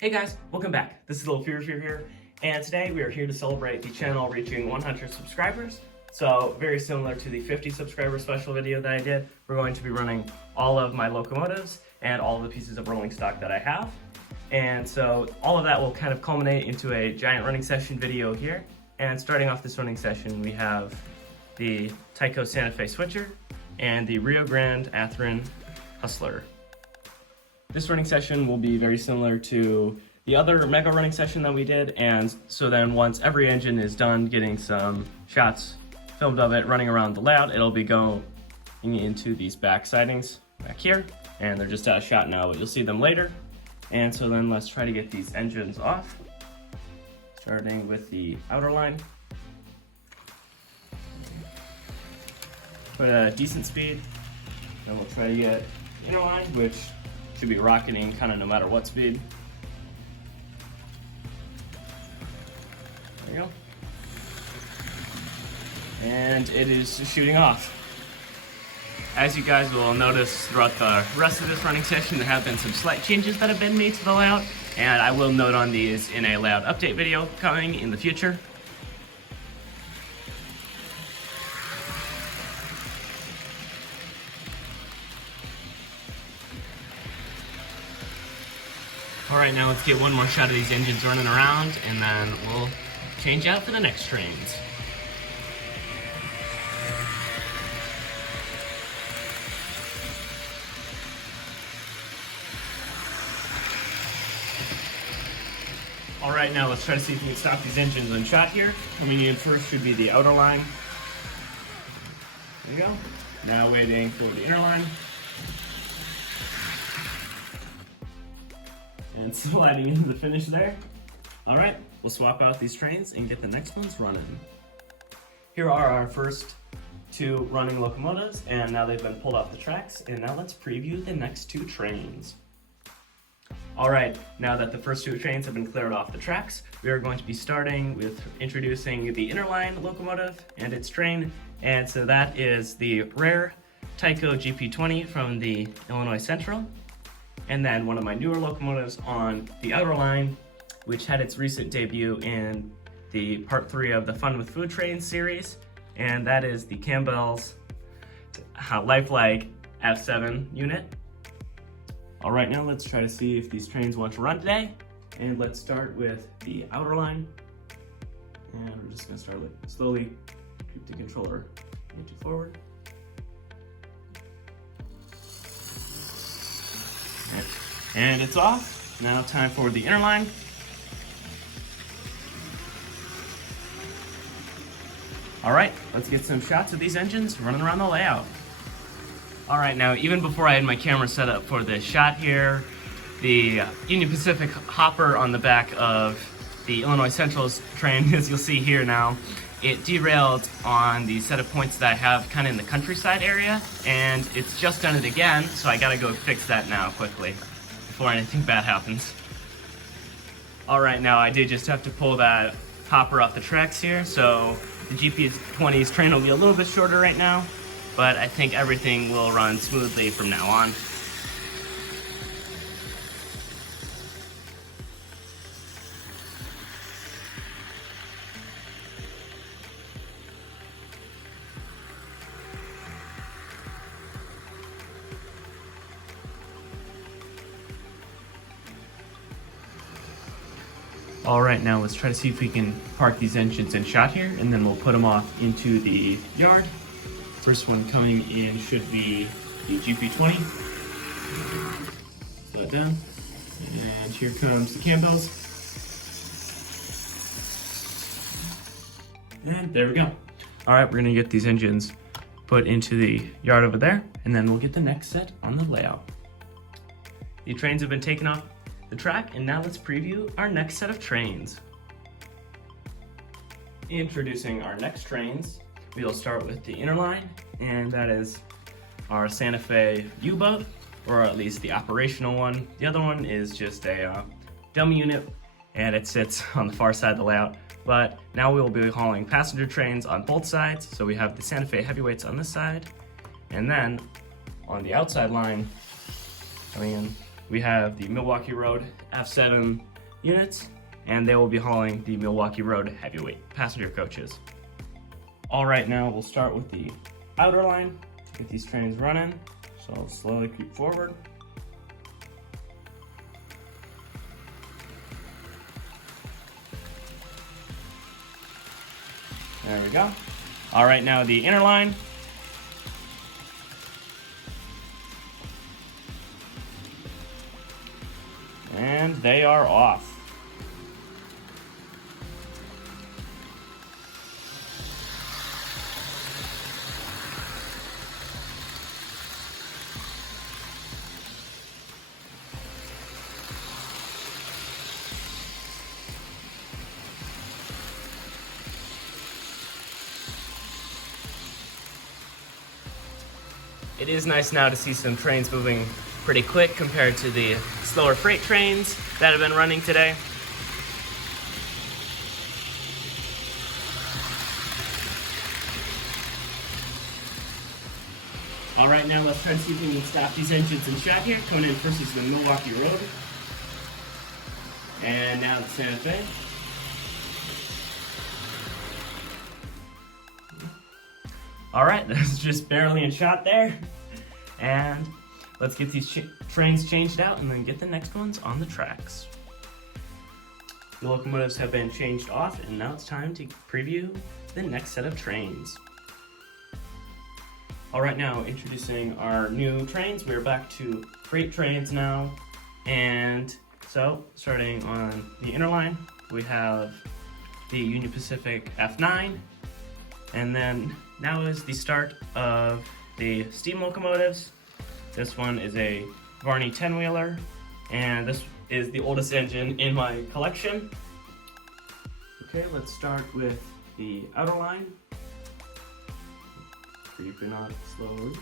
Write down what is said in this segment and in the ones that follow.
Hey guys, welcome back. This is Little Fear here, and today we are here to celebrate the channel reaching 100 subscribers. So very similar to the 50 subscriber special video that I did, we're going to be running all of my locomotives and all of the pieces of rolling stock that I have. And so all of that will kind of culminate into a giant running session video here. And starting off this running session, we have the Tyco Santa Fe Switcher and the Rio Grande Athearn Hustler. This running session will be very similar to the other mega running session that we did, and so then once every engine is done getting some shots filmed of it running around the layout, it'll be going into these back sidings back here, and they're just out of shot now, but you'll see them later. And so then let's try to get these engines off, starting with the outer line. Put a decent speed, and we'll try to get inner line, which should be rocketing kind of no matter what speed. There you go. And it is shooting off. As you guys will notice throughout the rest of this running session, there have been some slight changes that have been made to the layout, and I will note on these in a layout update video coming in the future. Alright, now let's get one more shot of these engines running around, and then we'll change out for the next trains. Alright, now let's try to see if we can stop these engines in shot here. Coming in first should be the outer line. There you go. Now waiting for the inner line. And sliding into the finish there. Alright, we'll swap out these trains and get the next ones running. Here are our first two running locomotives, and now they've been pulled off the tracks, and now let's preview the next two trains. Alright, now that the first two trains have been cleared off the tracks, we are going to be starting with introducing the inner line locomotive and its train, and so that is the rare Tyco GP20 from the Illinois Central. And then one of my newer locomotives on the outer line, which had its recent debut in the part 3 of the Fun with Food Trains series, and that is the Campbell's Lifelike F7 unit. All right, now let's try to see if these trains want to run today, and let's start with the outer line. And we're just gonna start slowly keep the controller into forward. And it's off. Now time for the inner line. All right, let's get some shots of these engines running around the layout. All right, now even before I had my camera set up for this shot here, the Union Pacific hopper on the back of the Illinois Central's train, as you'll see here now, it derailed on the set of points that I have kind of in the countryside area, and it's just done it again, so I gotta go fix that now quickly before anything bad happens. Alright, now I did just have to pull that hopper off the tracks here, so the GP20's train will be a little bit shorter right now, but I think everything will run smoothly from now on. All right, now let's try to see if we can park these engines in shot here, and then we'll put them off into the yard. First one coming in should be the GP20. Put that down. And here comes the Campbell's. And there we go. All right, we're gonna get these engines put into the yard over there, and then we'll get the next set on the layout. The trains have been taken off the track, and now let's preview our next set of trains. Introducing our next trains, we'll start with the inner line, and that is our Santa Fe U-boat, or at least the operational one. The other one is just a dummy unit, and it sits on the far side of the layout. But now we will be hauling passenger trains on both sides, so we have the Santa Fe heavyweights on this side, and then on the outside line coming in, we have the Milwaukee Road F7 units, and they will be hauling the Milwaukee Road heavyweight passenger coaches. All right, now we'll start with the outer line, get these trains running. So I'll slowly creep forward. There we go. All right, now the inner line. And they are off. It is nice now to see some trains moving pretty quick compared to the slower freight trains that have been running today. All right, now let's try to see if we can stop these engines in shot here. Coming in first is the Milwaukee Road. And now the Santa Fe. All right, there's just barely in shot there. And let's get these trains changed out and then get the next ones on the tracks. The locomotives have been changed off, and now it's time to preview the next set of trains. All right, now introducing our new trains. We're back to freight trains now. And so starting on the inner line, we have the Union Pacific F9. And then now is the start of the steam locomotives. This one is a Varney 10-wheeler, and this is the oldest engine in my collection. Okay, let's start with the outer line. Creeping up slowly.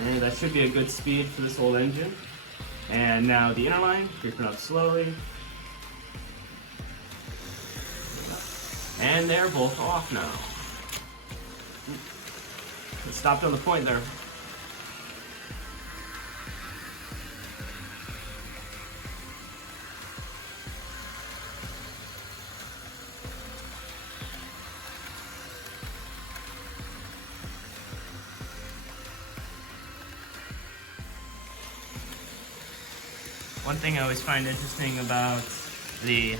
And that should be a good speed for this old engine. And now the inner line, creeping up slowly. And they're both off now. It stopped on the point there. One thing I always find interesting about the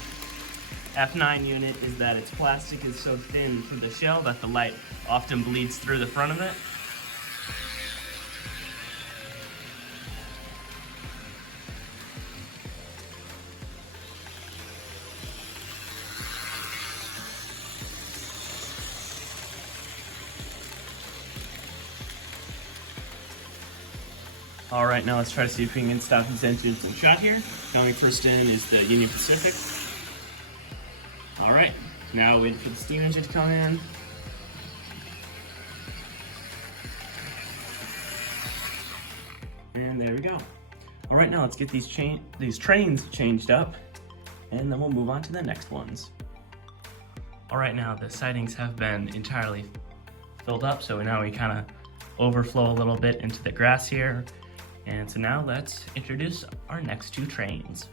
F9 unit is that its plastic is so thin for the shell that the light often bleeds through the front of it. All right, now let's try to see if we can stop these engines in shot here. Coming first in is the Union Pacific. All right, now wait for the steam engine to come in. And there we go. All right, now let's get these trains changed up, and then we'll move on to the next ones. All right, now the sidings have been entirely filled up, so now we kind of overflow a little bit into the grass here. And so now let's introduce our next two trains.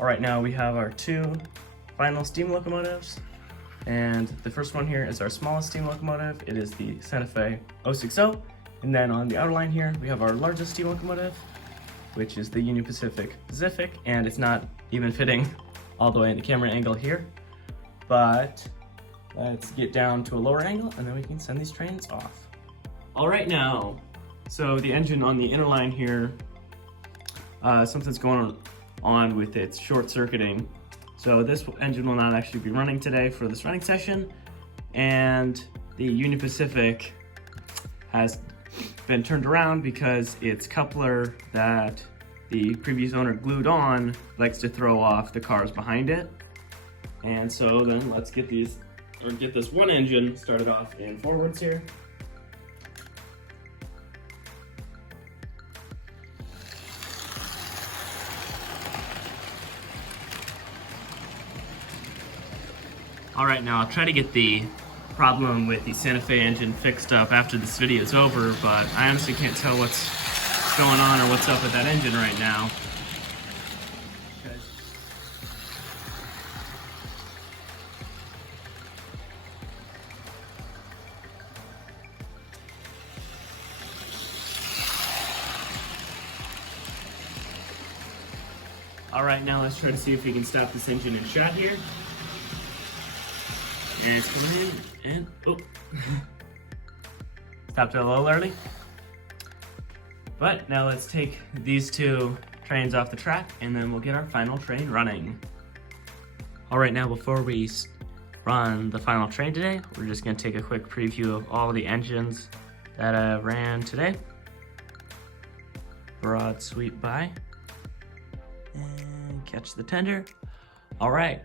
All right, now we have our two final steam locomotives. And the first one here is our smallest steam locomotive. It is the Santa Fe 060. And then on the outer line here, we have our largest steam locomotive, which is the Union Pacific Pacific. And it's not even fitting all the way in the camera angle here. But let's get down to a lower angle and then we can send these trains off. All right, now, so the engine on the inner line here, something's going on with its short circuiting. So this engine will not actually be running today for this running session. And the Union Pacific has been turned around because its coupler that the previous owner glued on likes to throw off the cars behind it. And so then let's get this one engine started off in forwards here. All right, now I'll try to get the problem with the Santa Fe engine fixed up after this video is over, but I honestly can't tell what's what's going on or what's up with that engine right now. Alright, now let's try to see if we can stop this engine in shot here. And it's coming in, and oh. Stopped it a little early. But now let's take these two trains off the track and then we'll get our final train running. Alright, now before we run the final train today, we're just going to take a quick preview of all the engines that ran today. Broad sweep by. And catch the tender. Alright,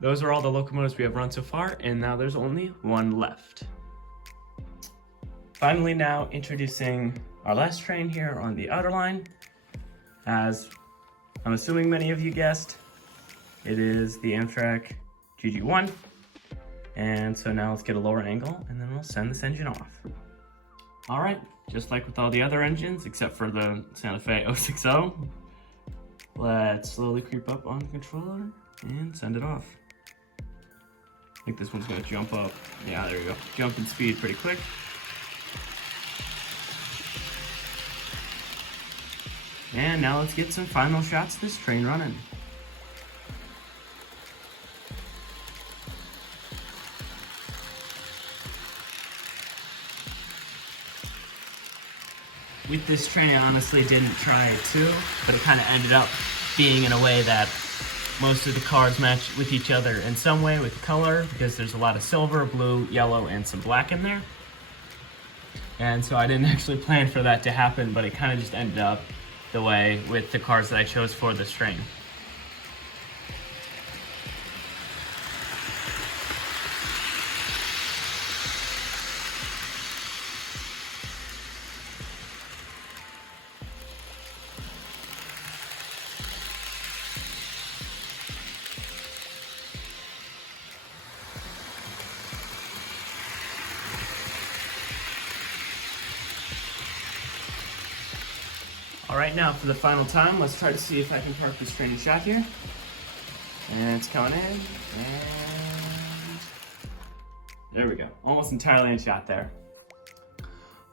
those are all the locomotives we have run so far, and now there's only one left. Finally now introducing our last train here on the outer line. As I'm assuming many of you guessed, it is the Amtrak GG1. And so now let's get a lower angle and then we'll send this engine off. Alright, just like with all the other engines, except for the Santa Fe 060, let's slowly creep up on the controller and send it off. I think this one's gonna jump up. Yeah, there you go. Jump in speed pretty quick. And now let's get some final shots of this train running. With this train, I honestly didn't try it too, but it kind of ended up being in a way that most of the cars match with each other in some way with color, because there's a lot of silver, blue, yellow, and some black in there. And so I didn't actually plan for that to happen, but it kind of just ended up the way with the cars that I chose for this train. Alright, now for the final time, let's try to see if I can park this train in shot here. And it's coming in, and there we go. Almost entirely in shot there.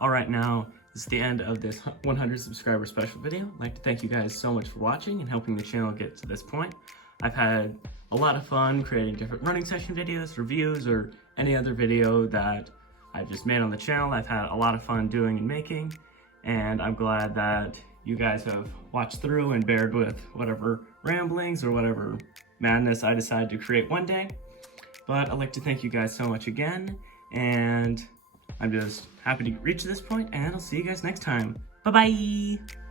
Alright, now this is the end of this 100 subscriber special video. I'd like to thank you guys so much for watching and helping the channel get to this point. I've had a lot of fun creating different running session videos, reviews, or any other video that I've just made on the channel. I've had a lot of fun doing and making, and I'm glad that you guys have watched through and bared with whatever ramblings or whatever madness I decide to create one day. But I'd like to thank you guys so much again, and I'm just happy to reach this point, and I'll see you guys next time. Bye-bye!